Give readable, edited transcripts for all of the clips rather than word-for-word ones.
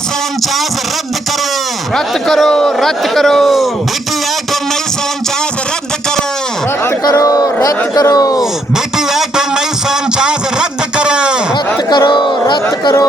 1949 रद्द करो, रद्द करो, रद्द करो, बीटी एक्ट 1949 रद्द करो, रद्द करो, रद्द करो, बीटी एक्ट 1949 रद्द करो, रद्द करो, रद्द करो,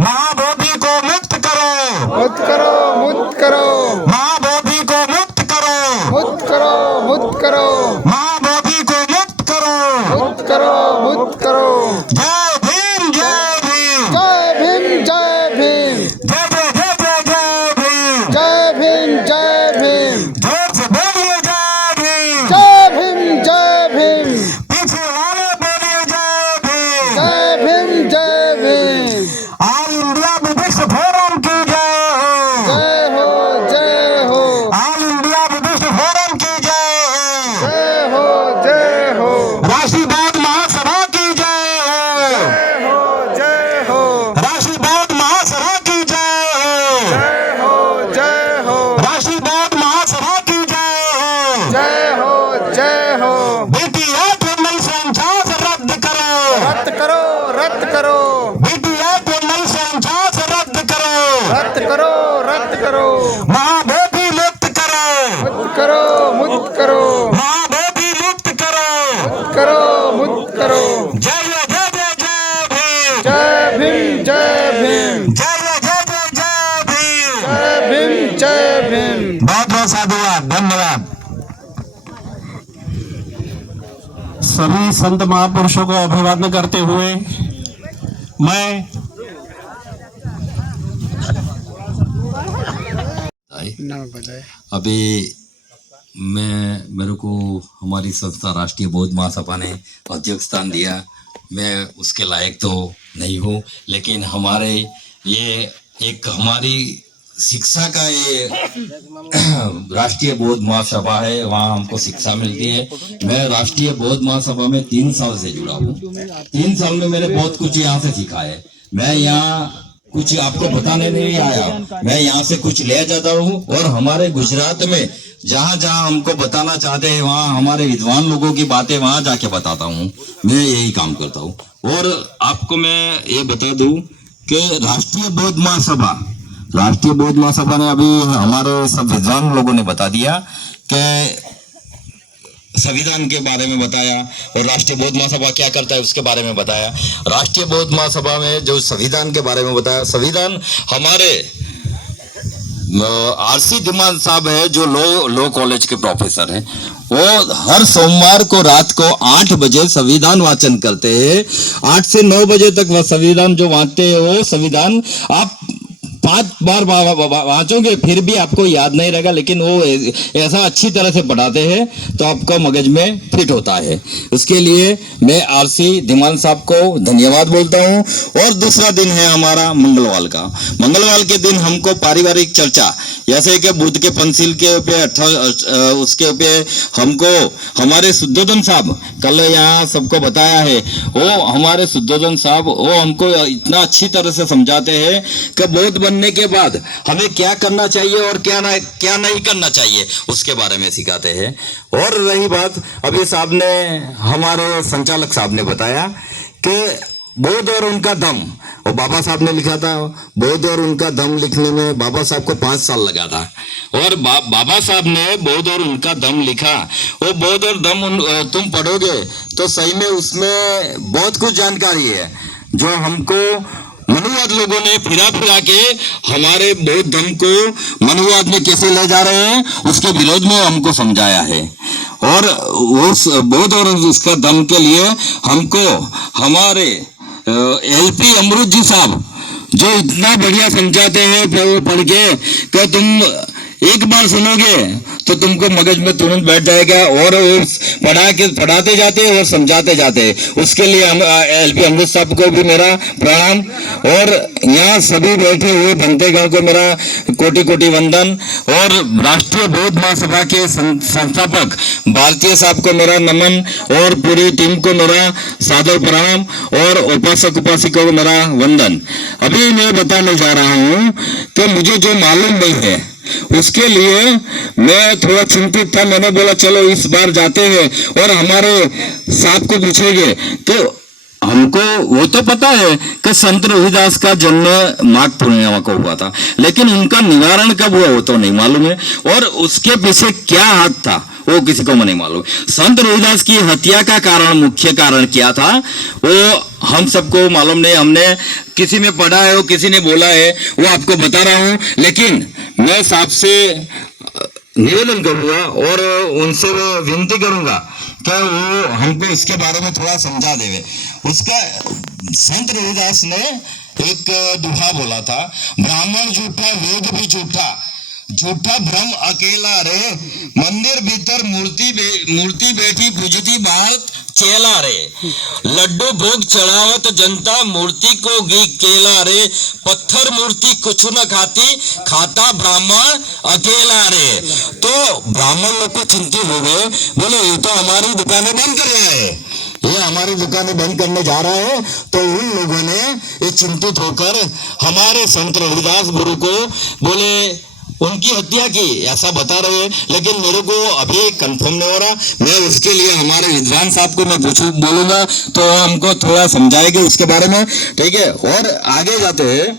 महाबोधि को मुक्त करो, मुक्त करो, मुक्त करो, महाबोधि को मुक्त करो, मुक्त करो, मुक्त करो, महाबोधि को मुक्त करो, मुक्त करो, मुक्त करो। जय भीम, जय भीम, जय भीम, जय भीम, जय जय जय जय जय भीम, जय भीम, जय भीम, जोर से बोलिए जय भीम, जय भीम, जय भीम, पीछे वाले बोलिए जय भीम, जय भीम, जय Bhim. All India Buddhist forum की जय हो, जय हो, जय हो, ऑल इंडिया बुद्धिस्ट फोरम की जय जय हो, जय हो, राष्ट्रीय बौद्ध महासभा की जय जय हो, जय हो, राष्ट्रीय बौद्ध महासभा की जय जय हो, जय हो, राष्ट्रीय बौद्ध महासभा की जय जय हो, जय हो। बीटी एक्ट 1949 रद्द करो, रद्द करो, रद्द करो, बीटी एक्ट 1949 रद्द करो, रद्द करो, रद्द करो, महाबोधि मुक्त करो, मुक्त करो, मुक्त करो, महाबोधि मुक्त करो, मुक्त करो, मुक्त करो। जय जय जय जय भीम, जय भीम, जय भीम, जय जय जय जय भीम। जय भीम, जय भीम। बहुत बहुत साधुवाद, धन्यवाद। सभी संत महापुरुषों को अभिवादन करते हुए मैं अभी मेरे को हमारी संस्था राष्ट्रीय बौद्ध महासभा ने अध्यक्ष स्थान दिया। मैं उसके लायक तो नहीं हूँ, लेकिन हमारे ये एक हमारी शिक्षा का ये राष्ट्रीय बौद्ध महासभा है, वहाँ हमको शिक्षा मिलती है। मैं राष्ट्रीय बौद्ध महासभा में 3 साल से जुड़ा हूँ। 3 साल में मैंने बहुत कुछ यहाँ से सीखा है। मैं यहाँ कुछ आपको बताने नहीं आया, मैं यहाँ से कुछ ले जाता हूँ और हमारे गुजरात में जहाँ जहाँ हमको बताना चाहते हैं वहाँ हमारे विद्वान लोगों की बातें वहाँ जाके बताता हूँ। मैं यही काम करता हूँ। और आपको मैं ये बता दूं कि राष्ट्रीय बौद्ध महासभा ने अभी हमारे सब विद्वान लोगों ने बता दिया कि संविधान के बारे में बताया और राष्ट्रीय बौद्ध महासभा क्या करता है उसके बारे में बताया। राष्ट्रीय बौद्ध महासभा में जो संविधान के बारे में बताया, संविधान हमारे आरसी धीमान साहब है जो लॉ कॉलेज के प्रोफेसर हैं, वो हर सोमवार को रात को 8 बजे संविधान वाचन करते हैं। 8 से 9 बजे तक वह संविधान जो वाचते हैं वो संविधान आप 5 बार वाचोगे फिर भी आपको याद नहीं रहेगा, लेकिन वो ऐसा अच्छी तरह से पढ़ाते हैं तो आपका मगज में फिट होता है। उसके लिए मैं आरसी धीमान साहब को धन्यवाद बोलता हूँ। और दूसरा दिन है हमारा मंगलवार का। मंगलवार के दिन हमको पारिवारिक चर्चा, जैसे कि बुद्ध के पंचिल के ऊपर उसके ऊपर हमको हमारे शुद्धोधन साहब कल यहाँ सबको बताया है, वो हमारे शुद्धोधन साहब वो हमको इतना अच्छी तरह से समझाते हैं कि बौद्ध बनने के बाद हमें क्या करना चाहिए और क्या नहीं करना चाहिए उसके बारे में सिखाते हैं। और रही बात अभी साहब ने हमारे संचालक साहब ने बताया कि बौद्ध और उनका दम, और बाबा साहब ने लिखा था बौद्ध और उनका दम लिखने में बाबा साहब को 5 साल लगा था। और बाबा साहब ने बौद्ध और उनका दम लिखा। वो बौद्ध और दम तुम पढ़ोगे तो सही में उसमें बहुत कुछ जानकारी है जो हमको मनुवाद लोगों ने फिरा के हमारे बौद्ध धर्म को मनुवाद में कैसे ले जा रहे हैं उसके विरोध में हमको समझाया है। और उस बौद्ध और उसका धर्म के लिए हमको हमारे एलपी अमृत जी साहब जो इतना बढ़िया समझाते हैं पढ़ के कि तुम एक बार सुनोगे तो तुमको मगज में तुरंत बैठ जाएगा और पढ़ाते जाते और समझाते जाते। उसके लिए हम एलपी अमृत साहब को भी मेरा प्रणाम और यहाँ सभी बैठे हुए भंतेगण को मेरा कोटि कोटि वंदन। और राष्ट्रीय बौद्ध महासभा के संस्थापक भारतीय साहब को मेरा नमन और पूरी टीम को मेरा सादर प्रणाम और उपासक उपासिका को मेरा वंदन। अभी मैं बताने जा रहा हूँ कि मुझे जो मालूम नहीं है उसके लिए मैं थोड़ा चिंतित था। मैंने बोला चलो इस बार जाते हैं और हमारे साहब को पूछेंगे तो हमको वो तो पता है कि संत रविदास का जन्म माघ पूर्णिमा को हुआ था, लेकिन उनका निवारण कब हुआ वो तो नहीं मालूम है, और उसके पीछे क्या हाथ था वो किसी को नहीं मालूम। संत रविदास की हत्या का कारण, मुख्य कारण क्या था वो हम सबको मालूम नहीं। हमने किसी में पढ़ा है, वो किसी ने बोला है, वो आपको बता रहा हूं। लेकिन मैं साहब से निवेदन करूंगा और उनसे विनती करूंगा कि वो हमको इसके बारे में थोड़ा समझा देवे। उसका संत रविदास ने एक दोहा बोला था, ब्राह्मण झूठा वेद भी झूठा, झूठा भ्रम अकेला रे, मंदिर भीतर मूर्ति बैठी पूजती बाहर चेला रे, लड्डू भोग चढ़ावत जनता मूर्ति को घी केला रे, पत्थर मूर्ति कुछ न खाती खाता ब्राह्मण अकेला रे। तो ब्राह्मण लोग को चिंतित हो गए, बोले ये तो हमारी दुकानें बंद कर रहा है, ये हमारी दुकानें बंद करने जा रहा है। तो उन लोगों ने ये चिंतित होकर हमारे संत रविदास गुरु को बोले उनकी हत्या की, ऐसा बता रहे हैं, लेकिन मेरे को अभी कंफर्म नहीं हो रहा। मैं उसके लिए हमारे विद्वान साहब को मैं बोलूंगा तो हमको थोड़ा समझाएंगे उसके बारे में, ठीक है। और आगे जाते हैं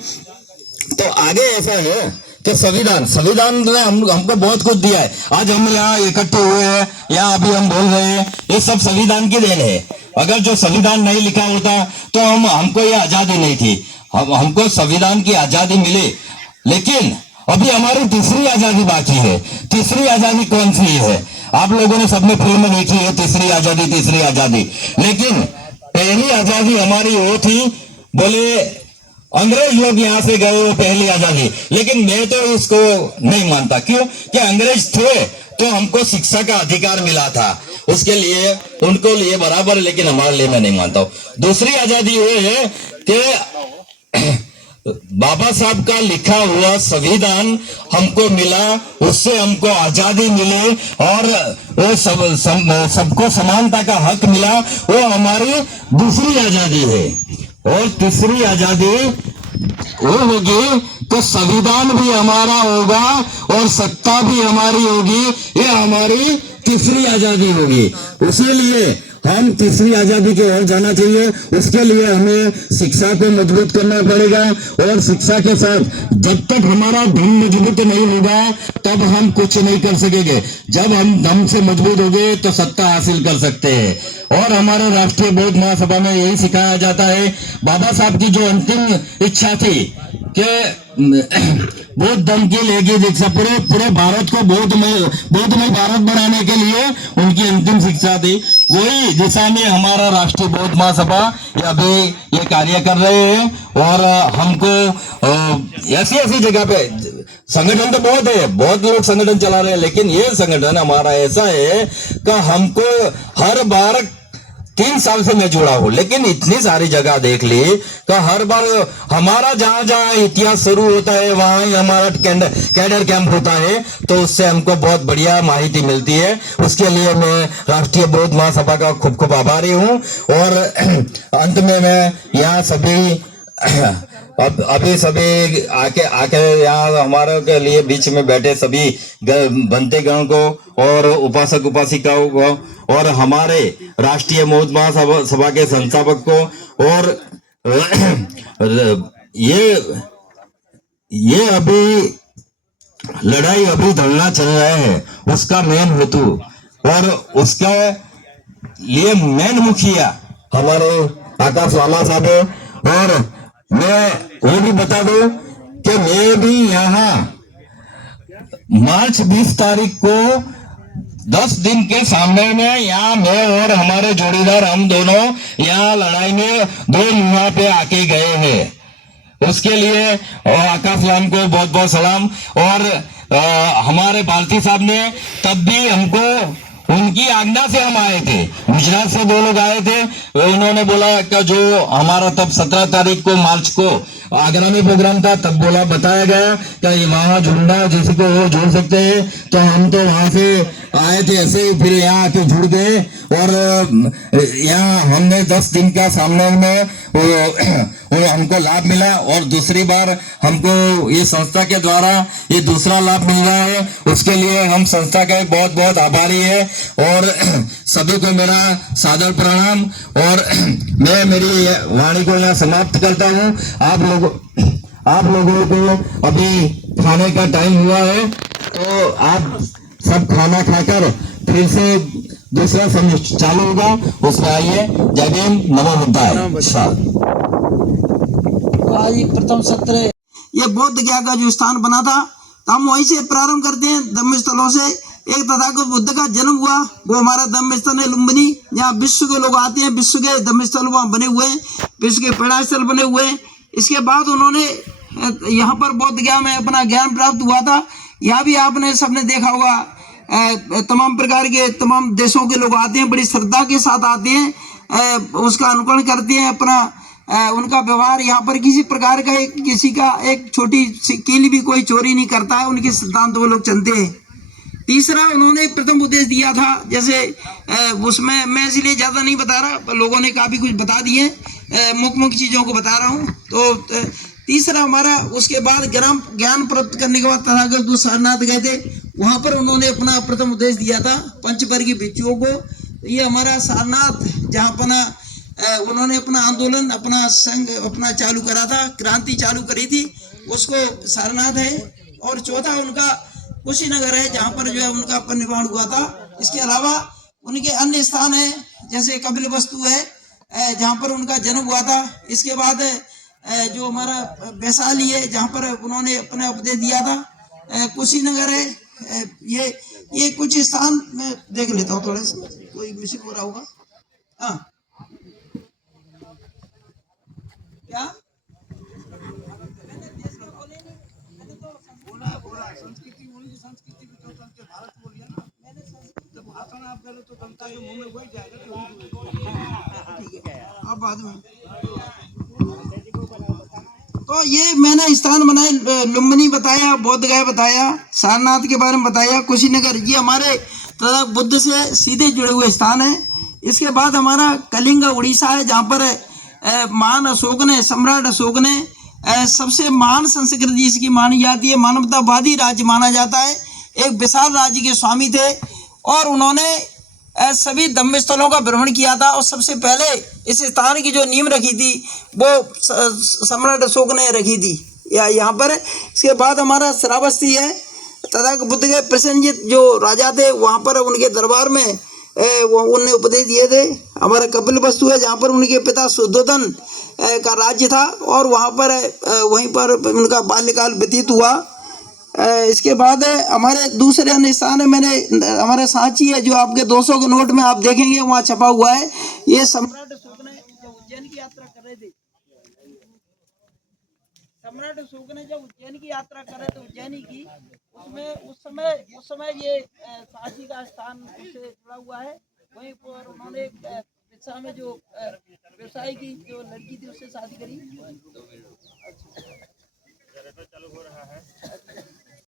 तो आगे ऐसा है कि संविधान ने हमको बहुत कुछ दिया है। आज हम यहाँ इकट्ठे हुए हैं, यहाँ अभी हम बोल रहे हैं, ये सब संविधान की देन है। अगर जो संविधान नहीं लिखा होता तो हमको ये आजादी नहीं थी। हमको संविधान की आजादी मिली, लेकिन अभी हमारी तीसरी आजादी बाकी है। तीसरी आजादी कौन सी है? आप लोगों ने सबने फिल्म देखी है, तीसरी आजादी। लेकिन पहली आजादी हमारी वो थी, बोले अंग्रेज लोग यहाँ से गए वो पहली आजादी। लेकिन मैं तो इसको नहीं मानता। क्यों? कि अंग्रेज थे तो हमको शिक्षा का अधिकार मिला था, उसके लिए उनको लिए बराबर, लेकिन हमारे लिए मैं नहीं मानता हूँ। दूसरी आजादी वो है कि बाबा साहब का लिखा हुआ संविधान हमको मिला, उससे हमको आजादी मिली और वो सबको समानता का हक मिला, वो हमारी दूसरी आजादी है। और तीसरी आजादी वो होगी तो संविधान भी हमारा होगा और सत्ता भी हमारी होगी, ये हमारी तीसरी आजादी होगी। इसीलिए हम तीसरी आजादी की ओर जाना चाहिए। उसके लिए हमें शिक्षा को मजबूत करना पड़ेगा, और शिक्षा के साथ जब तक हमारा धन मजबूत नहीं होगा तब हम कुछ नहीं कर सकेंगे। जब हम दम से मजबूत हो गए तो सत्ता हासिल कर सकते हैं। और हमारे राष्ट्रीय बौद्ध महासभा में यही सिखाया जाता है। बाबा साहब की जो अंतिम इच्छा थी कि बौद्ध धर्म की लेगी दीक्षा, पूरे भारत को बौद्धमय भारत बनाने के लिए उनकी अंतिम शिक्षा थी। वही दिशा में हमारा राष्ट्रीय बौद्ध महासभा अभी ये कार्य कर रहे हैं। और हमको ऐसी जगह पे संगठन तो बहुत है, बहुत लोग संगठन चला रहे हैं, लेकिन ये संगठन हमारा ऐसा है कि हमको हर बार 3 साल से मैं जुड़ा हूं, लेकिन इतनी सारी जगह देख ली कि हर बार हमारा जहां इतिहास शुरू होता है वहां ही हमारा कैडर कैंप होता है, तो उससे हमको बहुत बढ़िया माहिती मिलती है। उसके लिए मैं राष्ट्रीय बौद्ध महासभा का खूब आभारी हूं। और अंत में मैं यहाँ सभी अभी सभी आके यहाँ हमारे के लिए बीच में बैठे सभी बनते गण को और उपासक उपासिकाओं को और हमारे राष्ट्रीय बौद्ध महासभा के संस्थापक को, और ये अभी लड़ाई अभी धरना चल रहा है, उसका मेन हेतु और उसके लिए मेन मुखिया हमारे आकाश लामा साहब है। और मैं वो भी बता दूं कि मैं भी यहाँ मार्च 20 तारीख को 10 दिन के सामने में यहाँ मैं और हमारे जोड़ीदार हम दोनों यहाँ लड़ाई में 2 वहां पे आके गए हैं। उसके लिए आकाश लाम को बहुत बहुत सलाम। और हमारे भारती साहब ने तब भी हमको उनकी आज्ञा से हम आए थे, गुजरात से 2 लोग आए थे। उन्होंने बोला कि जो हमारा तब 17 तारीख को मार्च को आगरा में प्रोग्राम था, तब बताया गया कि वहां जुड़ना जिसी को वो जोड़ सकते हैं, तो हम तो वहां से आए थे ऐसे ही, फिर यहाँ आके जुड़ गए। और यहाँ हमने 10 दिन का सामने में वो हमको लाभ मिला। और दूसरी बार हमको ये संस्था के द्वारा ये दूसरा लाभ मिल रहा है, उसके लिए हम संस्था के बहुत बहुत आभारी है। और सभी को मेरा सादर प्रणाम। और मैं मेरी वाणी को यहाँ समाप्त करता हूँ। आप लोगों को अभी खाने का टाइम हुआ है, तो आप सब खाना खाकर फिर से दूसरा समय चालू होगा, उसमें आइए। जय भीम, नमो बुद्धाय। आज ही प्रथम सत्र ये बौद्ध गया का जो स्थान बना था, तो हम वहीं से प्रारंभ करते हैं धम्म स्थलों से। एक तथागत बुद्ध का जन्म हुआ, वो हमारा धम्म स्थल है लुम्बिनी, जहाँ विश्व के लोग आते हैं। विश्व के धम्म स्थल वहाँ बने हुए हैं, विश्व के पेड़ा स्थल बने हुए हैं। इसके बाद उन्होंने यहाँ पर बौद्ध गया में अपना ज्ञान प्राप्त हुआ था। यहाँ भी आपने सबने देखा होगा, तमाम प्रकार के तमाम देशों के लोग आते हैं, बड़ी श्रद्धा के साथ आते हैं, उसका अनुकरण करते हैं। अपना उनका व्यवहार यहाँ पर किसी प्रकार का किसी का एक छोटी कील भी कोई चोरी नहीं करता है, उनके सिद्धांत वो लोग चलते हैं। तीसरा उन्होंने प्रथम उपदेश दिया था, जैसे उसमें मैं इसलिए ज़्यादा नहीं बता रहा, लोगों ने काफ़ी कुछ बता दिए, मुख्य चीज़ों को बता रहा हूँ। तो तीसरा हमारा, उसके बाद ज्ञान प्राप्त करने के बाद तथागत बुद्ध सारनाथ गए थे, वहाँ पर उन्होंने अपना प्रथम उपदेश दिया था पंचवर्गीय भिक्षुओं को। ये हमारा सारनाथ, जहाँ पर उन्होंने अपना आंदोलन, अपना संघ अपना चालू करा था, क्रांति चालू करी थी, उसको सारनाथ है। और चौथा उनका कुशीनगर है, जहाँ पर जो है उनका परिनिर्वाण हुआ था। इसके अलावा उनके अन्य स्थान है, जैसे कपिलवस्तु है, जहाँ पर उनका जन्म हुआ था। इसके बाद जो हमारा वैशाली है, जहाँ पर उन्होंने अपना उपदेश दिया था, कुशीनगर है। ये कुछ स्थान मैं देख लेता हूँ, थोड़ा सा कोई मिसिंग हो रहा होगा। हाँ, क्या संस्कृति भी तो के भारत बोल दिया ना, मैंने जब भाषण आप करें तो जनता के मुंह में वही जाएगा। ठीक है, अब बाद में। तो ये मैंने स्थान बनाए, लुम्बिनी बताया, बौद्ध गया बताया, सारनाथ के बारे में बताया, कुशीनगर, ये हमारे तथा बुद्ध से सीधे जुड़े हुए स्थान है। इसके बाद हमारा कलिंग उड़ीसा है, जहाँ पर महान अशोक ने, सम्राट अशोक ने सबसे महान संस्कृति इसकी मानी जाती है, मानवतावादी राज्य माना जाता है, एक विशाल राज्य के स्वामी थे। और उन्होंने सभी धम्म स्थलों का भ्रमण किया था, और सबसे पहले इस स्थान की जो नींव रखी थी वो सम्राट अशोक ने रखी थी यहाँ पर। इसके बाद हमारा श्रावस्ती है, तथागत बुद्ध के प्रसेनजित जो राजा थे, वहाँ पर उनके दरबार में उनने उपदेश दिए थे। हमारा कपिलवस्तु है, जहाँ पर उनके पिता शुद्धोधन का राज्य था, और वहाँ पर वहीं पर उनका बाल्यकाल व्यतीत हुआ। इसके बाद हमारे दूसरे अन्य स्थान है, मैंने हमारे सांची है, जो आपके 200 के नोट में आप देखेंगे वहाँ छपा हुआ है। ये सम्राट अशोक ने जब उज्जैन की यात्रा कर रहे थे, सम्राट अशोक ने जब उज्जैन की यात्रा कर रहे थे, उज्जैनी की, उसमें उस समय ये सांची का स्थान उससे जुड़ा हुआ है। वहीं पर उन्होंने पिछा में जो व्यवसाय की जो लड़की थी उससे शादी करी। चालू हो रहा है।